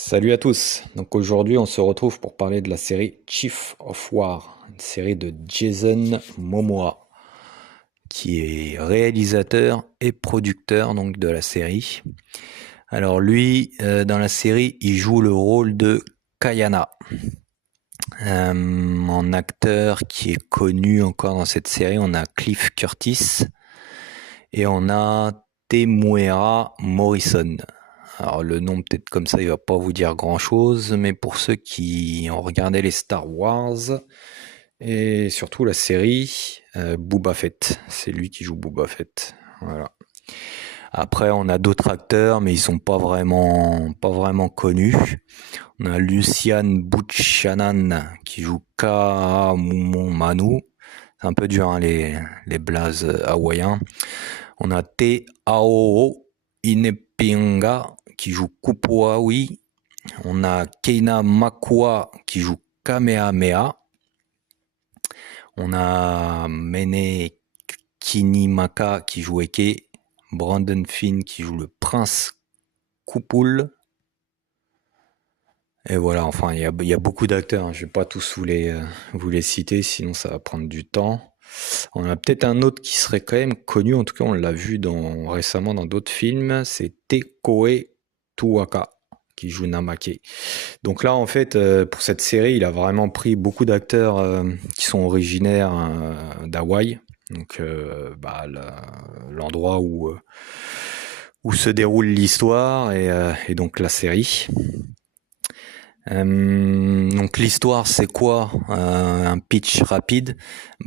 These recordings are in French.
Salut à tous. Donc aujourd'hui, on se retrouve pour parler de la série Chief of War, une série de Jason Momoa, qui est réalisateur et producteur donc de la série. Alors lui, dans la série, il joue le rôle de Kayana, en acteur qui est connu encore dans cette série. On a Cliff Curtis et on a Temuera Morrison. Alors le nom peut-être comme ça il va pas vous dire grand chose, mais pour ceux qui ont regardé les Star Wars et surtout la série Boba Fett, c'est lui qui joue Boba Fett. Voilà. Après on a d'autres acteurs mais ils sont pas vraiment connus. On a Lucian Buchanan qui joue Kaamumon Manu. C'est un peu dur hein, les blazes hawaïens. On a Te Ao'o Inepinga qui joue Kupoawi. On a Keina Makua qui joue Kamehameha. On a Mene Kinimaka qui joue Eke. Brandon Finn qui joue le prince Kupul. Et voilà, enfin, il y a beaucoup d'acteurs. Hein. Je vais pas tous vous les citer, sinon ça va prendre du temps. On a peut-être un autre qui serait quand même connu, en tout cas on l'a vu récemment dans d'autres films, c'est Tekoe Tuaka qui joue Namake. Donc là en fait pour cette série il a vraiment pris beaucoup d'acteurs qui sont originaires d'Hawaï, donc l'endroit où se déroule l'histoire et donc la série. Donc l'histoire c'est quoi? Un pitch rapide,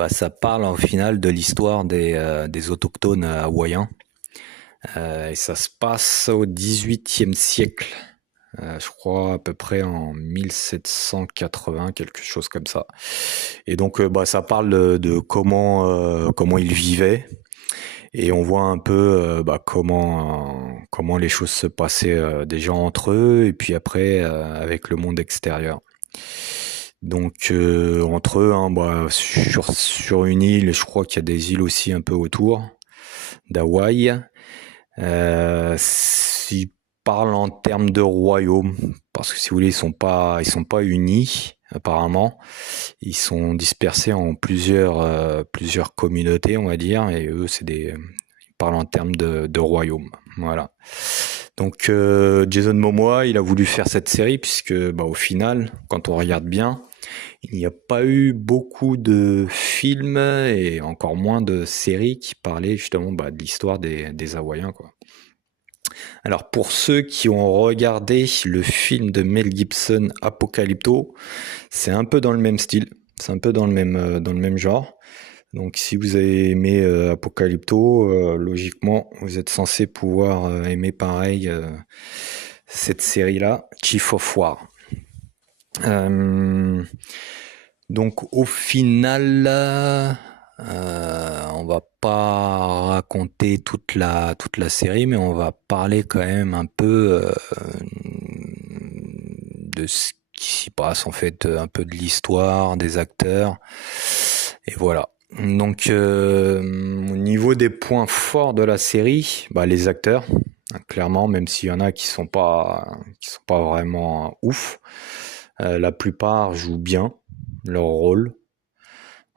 ça parle au final de l'histoire des autochtones hawaïens, et ça se passe au XVIIIe siècle, je crois à peu près en 1780, quelque chose comme ça. Et donc ça parle de comment ils vivaient. Et on voit un peu comment les choses se passaient déjà entre eux et puis après avec le monde extérieur. Donc entre eux, hein, sur une île, je crois qu'il y a des îles aussi un peu autour d'Hawaï. S'ils parlent en termes de royaume, parce que si vous voulez, ils sont pas unis apparemment. Ils sont dispersés en plusieurs communautés, on va dire, et eux, ils parlent en termes de royaume. Voilà. Donc Jason Momoa, il a voulu faire cette série puisque au final, quand on regarde bien, il n'y a pas eu beaucoup de films et encore moins de séries qui parlaient justement de l'histoire des Hawaïens, quoi. Alors pour ceux qui ont regardé le film de Mel Gibson Apocalypto, c'est un peu dans le même style, c'est un peu dans le même genre. Donc si vous avez aimé Apocalypto, logiquement vous êtes censé pouvoir aimer pareil cette série-là, Chief of War. Donc au final, on va pas raconter toute la série, mais on va parler quand même un peu de ce qui s'y passe en fait, un peu de l'histoire, des acteurs, et voilà. Donc au niveau des points forts de la série, les acteurs, clairement, même s'il y en a qui sont pas vraiment ouf, la plupart jouent bien leur rôle.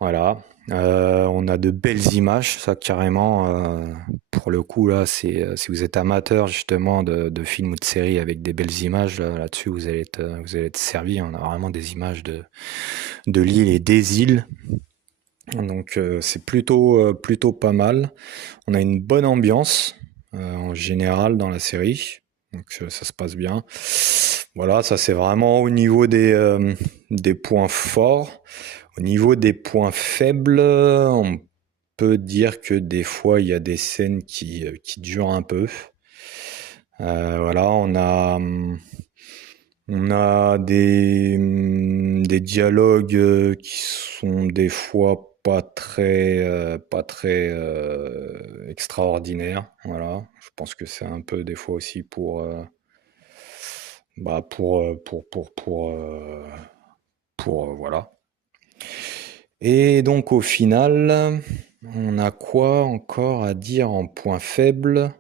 Voilà. On a de belles images, ça carrément. Pour le coup là, si vous êtes amateur justement de films ou de séries avec des belles images là-dessus, vous allez être servi. On a vraiment des images de l'île et des îles. Donc c'est plutôt pas mal. On a une bonne ambiance en général dans la série, donc ça se passe bien. Voilà, ça c'est vraiment au niveau des points forts. Au niveau des points faibles, on peut dire que des fois il y a des scènes qui durent un peu. Voilà, on a des dialogues qui sont des fois pas très extraordinaires. Voilà, je pense que c'est un peu des fois aussi voilà. Et donc au final, on a quoi encore à dire en point faible?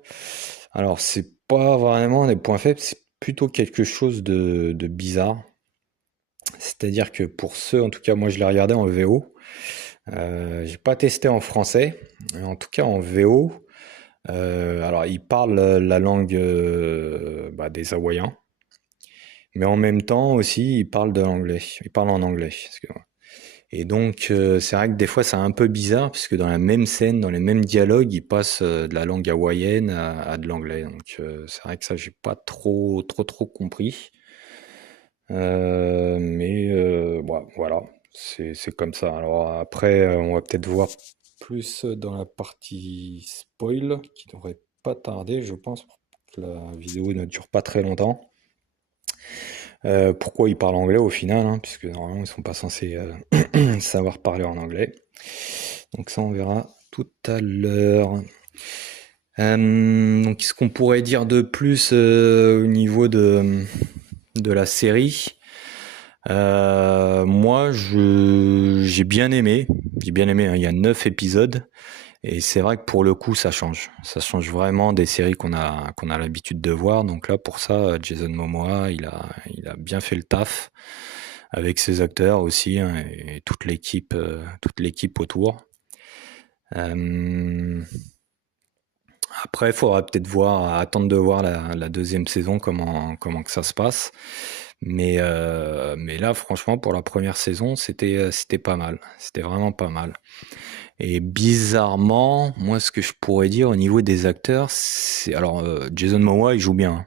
Alors c'est pas vraiment des points faibles, c'est plutôt quelque chose de bizarre. C'est-à-dire que pour ceux, en tout cas, moi je l'ai regardé en VO. J'ai pas testé en français. En tout cas, en VO, alors ils parlent la langue des Hawaïens, mais en même temps aussi ils parlent de l'anglais. Ils parlent en anglais. Et donc, c'est vrai que des fois, c'est un peu bizarre, puisque dans la même scène, dans les mêmes dialogues, ils passent de la langue hawaïenne à de l'anglais. Donc, c'est vrai que ça, j'ai pas trop compris. Mais voilà, c'est comme ça. Alors après, on va peut-être voir plus dans la partie spoil, qui devrait pas tarder, je pense, pour que la vidéo ne dure pas très longtemps. Pourquoi ils parlent anglais au final, hein, puisque normalement ils sont pas censés savoir parler en anglais. Donc ça on verra tout à l'heure. Donc ce qu'on pourrait dire de plus au niveau de la série, moi j'ai bien aimé, hein, il y a 9 épisodes. Et c'est vrai que pour le coup, ça change. Ça change vraiment des séries qu'on a l'habitude de voir. Donc là, pour ça, Jason Momoa, il a bien fait le taf avec ses acteurs aussi, hein, et toute l'équipe autour. Après, il faudra peut-être attendre de voir la deuxième saison, comment que ça se passe. Mais là, franchement, pour la première saison, c'était pas mal. C'était vraiment pas mal. Et bizarrement, moi, ce que je pourrais dire au niveau des acteurs, c'est alors Jason Momoa, il joue bien, hein.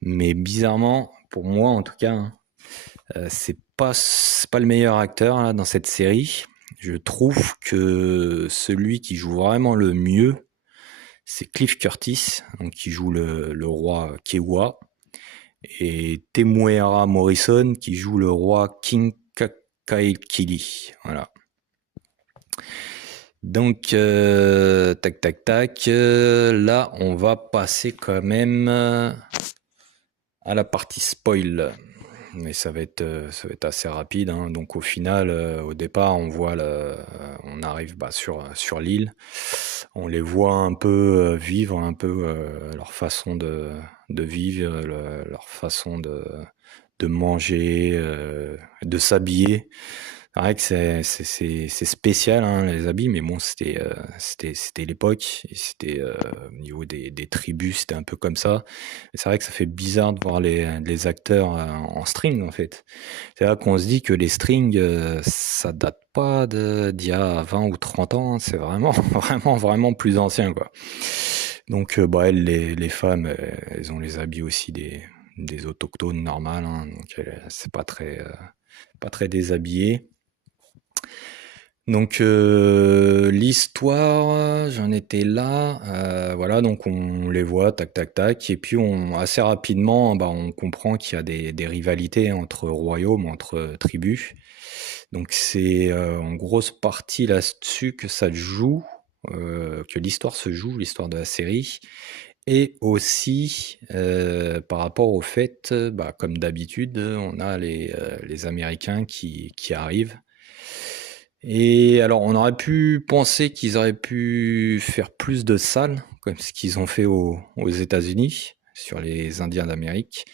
Mais bizarrement, pour moi en tout cas, hein, c'est pas le meilleur acteur là, dans cette série. Je trouve que celui qui joue vraiment le mieux, c'est Cliff Curtis, donc qui joue le roi Kewa, et Temuera Morrison qui joue le roi King Kakaikili. Voilà. Donc, tac, tac, tac. Là, on va passer quand même à la partie spoil. Mais ça va être assez rapide, hein. Donc, au final, au départ, on arrive sur l'île. On les voit un peu vivre, un peu leur façon de vivre, leur façon de manger, de s'habiller. C'est vrai que c'est spécial, hein, les habits, mais bon, c'était l'époque, et c'était au niveau des tribus, c'était un peu comme ça. Et c'est vrai que ça fait bizarre de voir les acteurs en string, en fait. C'est là qu'on se dit que les strings, ça date pas d'il y a 20 ou 30 ans, hein. C'est vraiment, vraiment plus ancien, quoi. Donc, les femmes, elles ont les habits aussi des autochtones normales, hein, donc c'est pas très déshabillé. Donc l'histoire, j'en étais là, voilà, donc on les voit, tac, tac, tac, et puis assez rapidement, on comprend qu'il y a des rivalités entre royaumes, entre tribus. Donc c'est en grosse partie là-dessus que ça joue, que l'histoire se joue, l'histoire de la série, et aussi par rapport au fait, comme d'habitude, on a les Américains qui arrivent. Et alors, on aurait pu penser qu'ils auraient pu faire plus de salles, comme ce qu'ils ont fait aux États-Unis, sur les Indiens d'Amérique.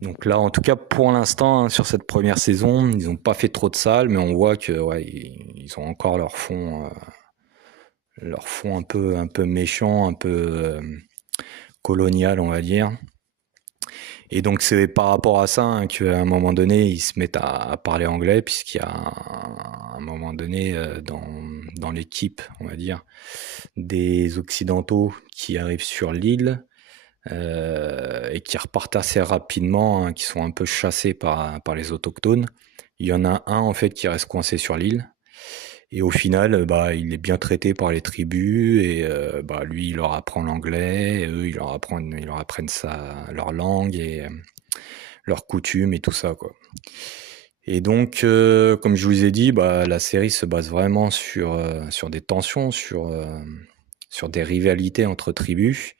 Donc là, en tout cas, pour l'instant, hein, sur cette première saison, ils n'ont pas fait trop de salles, mais on voit que ouais, ils ont encore leur fond un peu méchant, un peu colonial, on va dire. Et donc c'est par rapport à ça, hein, qu'à un moment donné, ils se mettent à parler anglais, puisqu'il y a un moment donné dans l'équipe, on va dire, des Occidentaux qui arrivent sur l'île et qui repartent assez rapidement, hein, qui sont un peu chassés par les autochtones. Il y en a un en fait qui reste coincé sur l'île. Et au final, il est bien traité par les tribus et lui, il leur apprend l'anglais, et eux, ils leur apprennent leur langue et leurs coutumes et tout ça, quoi. Et donc, comme je vous ai dit, la série se base vraiment sur des tensions, sur des rivalités entre tribus.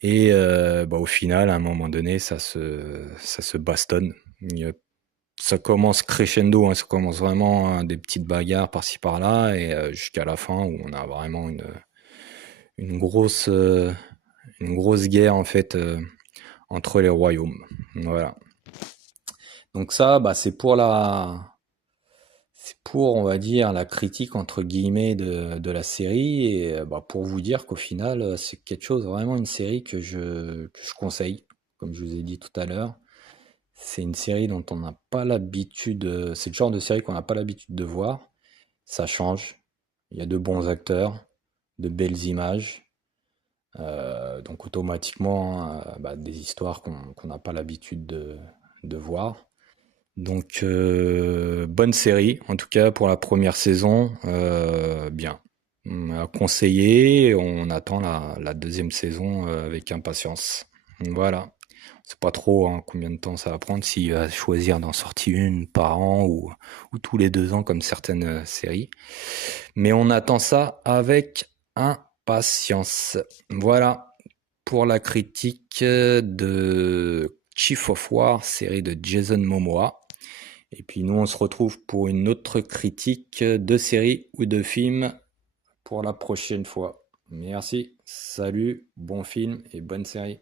Et au final, à un moment donné, ça se bastonne. Ça commence crescendo, hein, ça commence vraiment, hein, des petites bagarres par-ci par-là, et jusqu'à la fin où on a vraiment une grosse guerre en fait entre les royaumes. Voilà. Donc ça, bah, c'est pour, on va dire, la critique entre guillemets de la série et bah, pour vous dire qu'au final, c'est quelque chose, vraiment une série que je conseille, comme je vous ai dit tout à l'heure. C'est une série dont on n'a pas l'habitude, c'est le genre de série qu'on n'a pas l'habitude de voir. Ça change. Il y a de bons acteurs, de belles images, donc automatiquement, bah, des histoires qu'on n'a pas l'habitude de voir. Donc, bonne série, en tout cas pour la première saison, bien. À conseiller, on attend la deuxième saison avec impatience. Voilà. On sait pas trop hein, combien de temps ça va prendre, s'il va choisir d'en sortir une par an ou tous les 2 ans comme certaines séries. Mais on attend ça avec impatience. Voilà pour la critique de Chief of War, série de Jason Momoa. Et puis nous, on se retrouve pour une autre critique de série ou de film pour la prochaine fois. Merci, salut, bon film et bonne série.